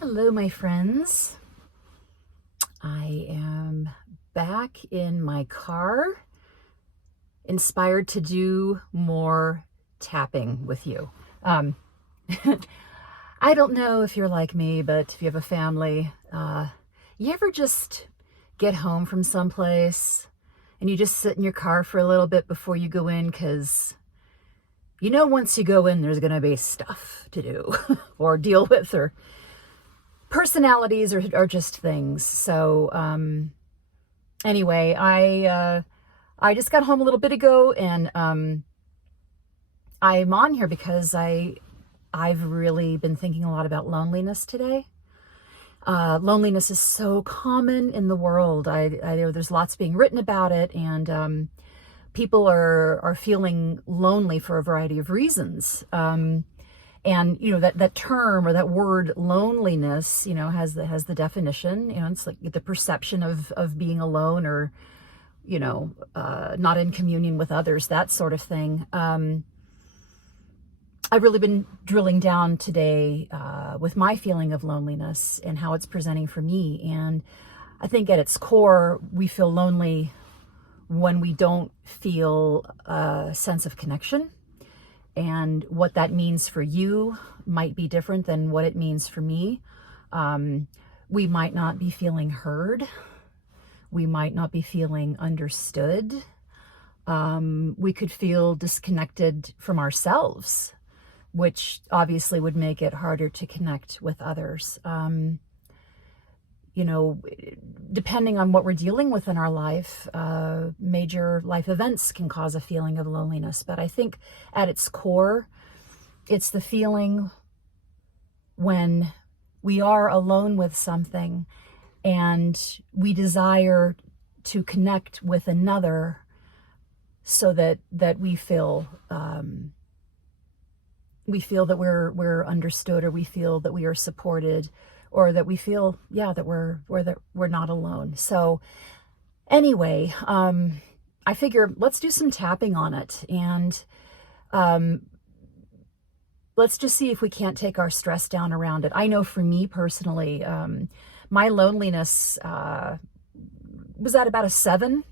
Hello, my friends. I am back in my car, inspired to do more tapping with you. I don't know if you're like me, but if you have a family, you ever just get home from someplace and you just sit in your car for a little bit before you go in because once you go in, there's going to be stuff to do or deal with, or personalities are just things. So anyway, I just got home a little bit ago, and I'm on here because I've really been thinking a lot about loneliness today. Loneliness is so common in the world. I know there's lots being written about it, and people are feeling lonely for a variety of reasons. And that term or that word loneliness, has the definition. It's like the perception of being alone, or not in communion with others, that sort of thing. I've really been drilling down today with my feeling of loneliness and how it's presenting for me. And I think at its core, we feel lonely when we don't feel a sense of connection. And what that means for you might be different than what it means for me. We might not be feeling heard. We might not be feeling understood. We could feel disconnected from ourselves, which obviously would make it harder to connect with others. Depending on what we're dealing with in our life, major life events can cause a feeling of loneliness. But I think at its core, it's the feeling when we are alone with something and we desire to connect with another so that we feel that we're understood, or we feel that we are supported, or that we feel, that we're not alone. So anyway, I figure let's do some tapping on it, and let's just see if we can't take our stress down around it. I know for me personally, my loneliness was at about a 7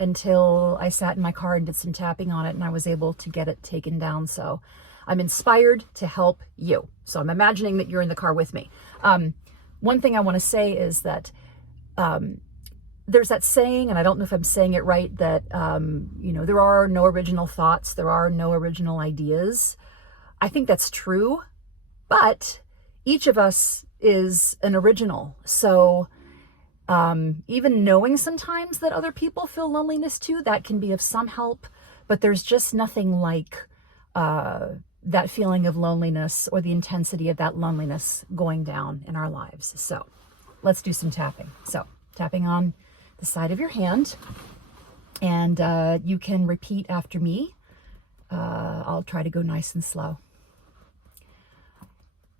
until I sat in my car and did some tapping on it, and I was able to get it taken down. So I'm inspired to help you. So I'm imagining that you're in the car with me. One thing I want to say is that there's that saying, and I don't know if I'm saying it right, that, there are no original thoughts, there are no original ideas. I think that's true, but each of us is an original. So even knowing sometimes that other people feel loneliness too, that can be of some help, but there's just nothing like that feeling of loneliness or the intensity of that loneliness going down in our lives. So let's do some tapping. So tapping on the side of your hand, and you can repeat after me. I'll try to go nice and slow.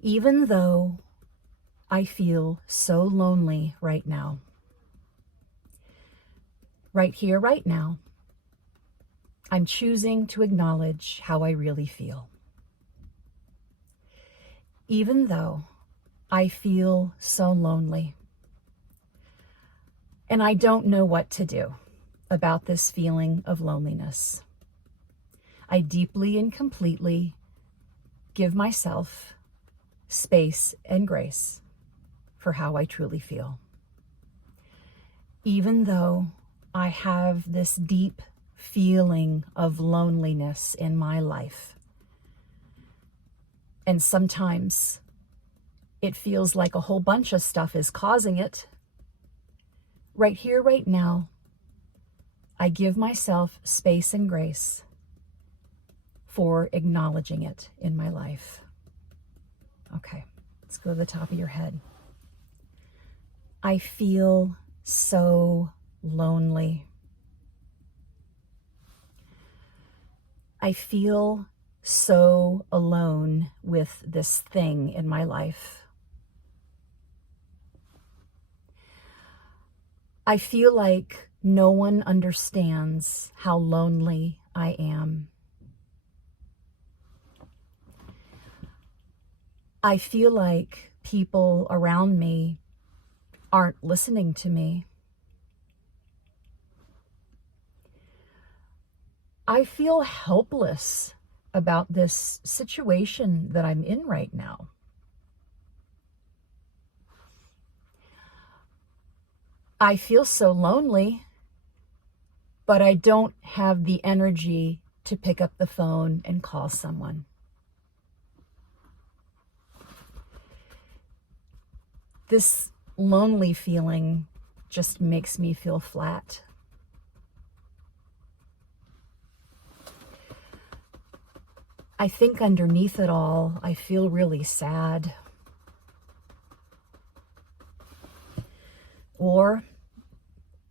Even though I feel so lonely right now, right here, right now, I'm choosing to acknowledge how I really feel. Even though I feel so lonely and I don't know what to do about this feeling of loneliness, I deeply and completely give myself space and grace for how I truly feel. Even though I have this deep feeling of loneliness in my life, and sometimes it feels like a whole bunch of stuff is causing it, right here, right now, I give myself space and grace for acknowledging it in my life. Okay, let's go to the top of your head. I feel so lonely. I feel so alone with this thing in my life. I feel like no one understands how lonely I am. I feel like people around me aren't listening to me. I feel helpless about this situation that I'm in right now. I feel so lonely, but I don't have the energy to pick up the phone and call someone. This lonely feeling just makes me feel flat. I think underneath it all, I feel really sad. Or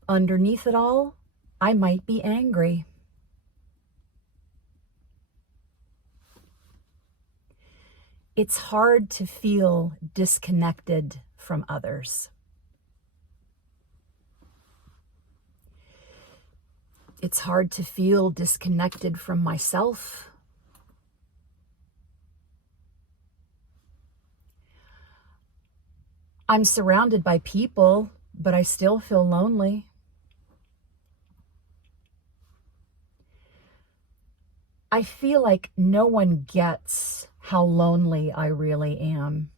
underneath it all, I might be angry. It's hard to feel disconnected from others. It's hard to feel disconnected from myself. I'm surrounded by people, but I still feel lonely. I feel like no one gets how lonely I really am.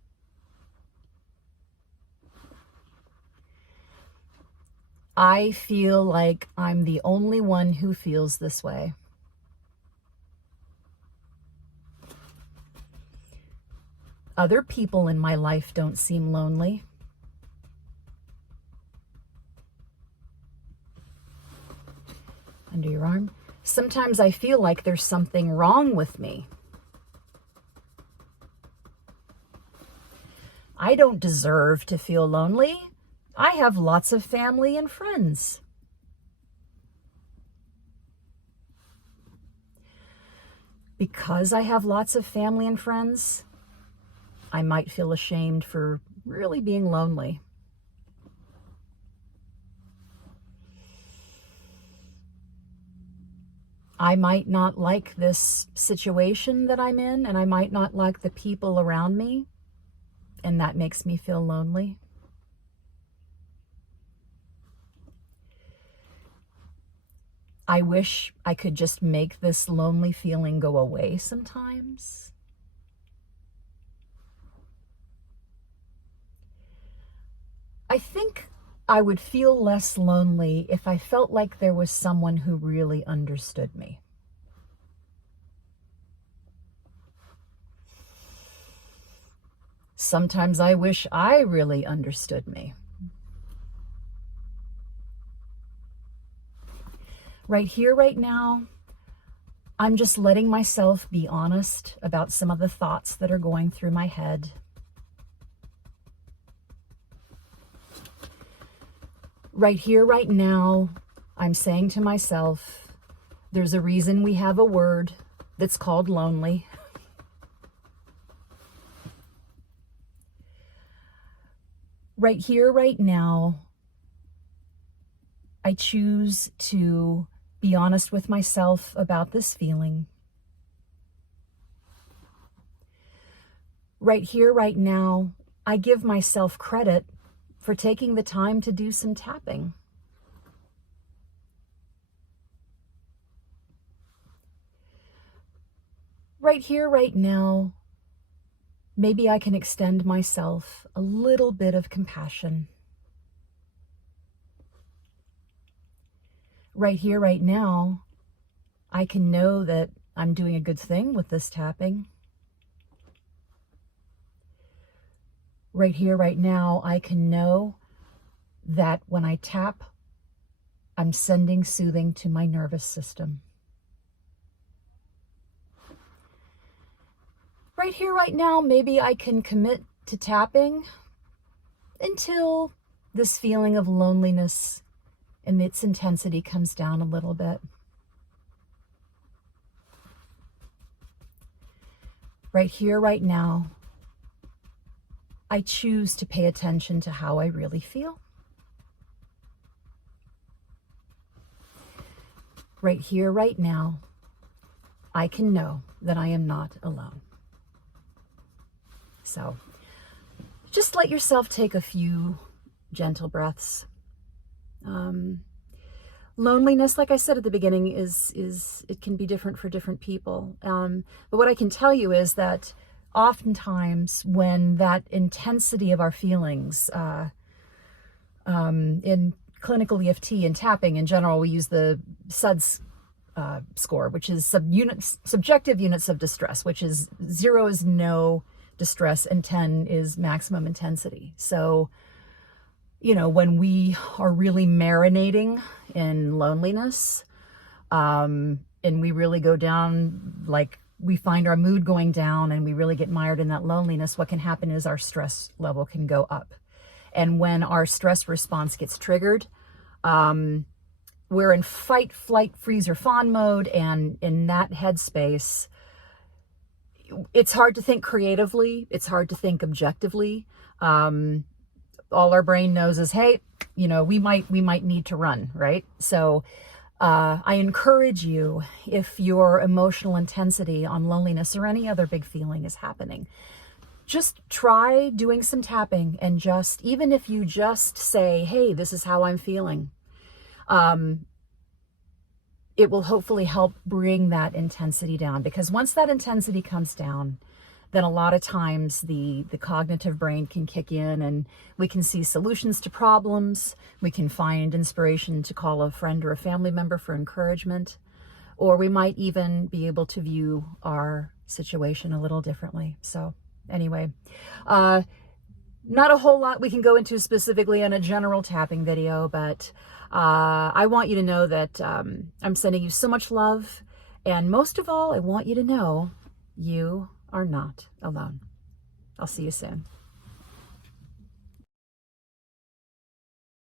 I feel like I'm the only one who feels this way. Other people in my life don't seem lonely. Under your arm. Sometimes I feel like there's something wrong with me. I don't deserve to feel lonely. I have lots of family and friends. Because I have lots of family and friends, I might feel ashamed for really being lonely. I might not like this situation that I'm in, and I might not like the people around me, and that makes me feel lonely. I wish I could just make this lonely feeling go away sometimes. I think I would feel less lonely if I felt like there was someone who really understood me. Sometimes I wish I really understood me. Right here, right now, I'm just letting myself be honest about some of the thoughts that are going through my head. Right here, right now, I'm saying to myself, there's a reason we have a word that's called lonely. Right here, right now, I choose to be honest with myself about this feeling. Right here, right now, I give myself credit for taking the time to do some tapping. Right here, right now, maybe I can extend myself a little bit of compassion. Right here, right now, I can know that I'm doing a good thing with this tapping. Right here, right now, I can know that when I tap, I'm sending soothing to my nervous system. Right here, right now, maybe I can commit to tapping until this feeling of loneliness and its intensity comes down a little bit. Right here, right now, I choose to pay attention to how I really feel. Right here, right now, I can know that I am not alone. So just let yourself take a few gentle breaths. Loneliness, like I said at the beginning, is it can be different for different people. But what I can tell you is that oftentimes when that intensity of our feelings, in clinical EFT and tapping in general, we use the SUDS score, which is subjective units of distress, which is 0 is no distress and 10 is maximum intensity. So, when we are really marinating in loneliness, and we really go down, like we find our mood going down and we really get mired in that loneliness, what can happen is our stress level can go up. And when our stress response gets triggered, we're in fight, flight, freeze, or fawn mode. And in that headspace, it's hard to think creatively. It's hard to think objectively. All our brain knows is, hey, we might need to run, right? So I encourage you, if your emotional intensity on loneliness or any other big feeling is happening, just try doing some tapping, and even if you just say, hey, this is how I'm feeling, it will hopefully help bring that intensity down. Because once that intensity comes down, then a lot of times the cognitive brain can kick in and we can see solutions to problems. We can find inspiration to call a friend or a family member for encouragement, or we might even be able to view our situation a little differently. So anyway, not a whole lot we can go into specifically on a general tapping video, but I want you to know that I'm sending you so much love. And most of all, I want you to know you are not alone. I'll see you soon.